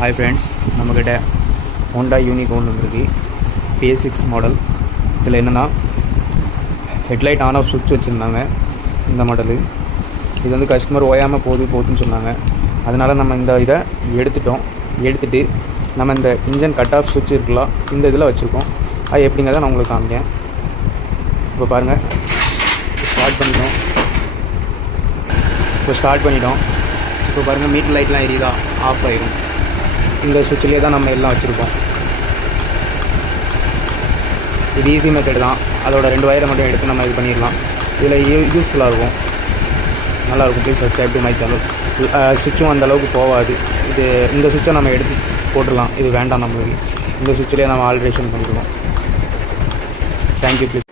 Hi friends, நம்மக்கிட்ட Honda unicorn வந்துருக்கு. P6 model. இதில் என்னென்னா ஹெட்லைட் ஆன் ஆஃப் சுவிட்ச் வச்சுருந்தாங்க. இந்த மாடலு இது வந்து கஸ்டமர் ஓயாமல் போகுதுன்னு சொன்னாங்க. அதனால் நம்ம இந்த இதை எடுத்துகிட்டு நம்ம இந்த இன்ஜின் கட் ஆஃப் சுவிட்ச் இருக்கலாம் இந்த இதில் வச்சுருக்கோம். அது எப்படிங்கிறத நான் உங்களுக்கு காமிக்கேன். இப்போ பாருங்கள், ஸ்டார்ட் பண்ணிட்டோம். இப்போ பாருங்கள், மீட்டர் லைட்லாம் எரியுதா, ஆஃப் ஆகிடும். இந்த சுவிட்சிலே தான் நம்ம எல்லாம் வச்சுருக்கோம். இது ஈஸி மெத்தட் தான். அதோட 2 வயரை மட்டும் எடுத்து நம்ம இது பண்ணிடலாம். இதில் யூஸ்ஃபுல்லாக இருக்கும், நல்லாயிருக்கும். Please subscribe to my channel. சுவிட்சும் அந்தளவுக்கு போகாது. இந்த சுவிட்சை நம்ம எடுத்து போட்டுடலாம். இது வேண்டாம் நம்மளுக்கு. இந்த சுவிட்சிலே நம்ம ஆல்ட்ரேஷன் பண்ணிடுவோம். தேங்க்யூ. ப்ளீஸ்.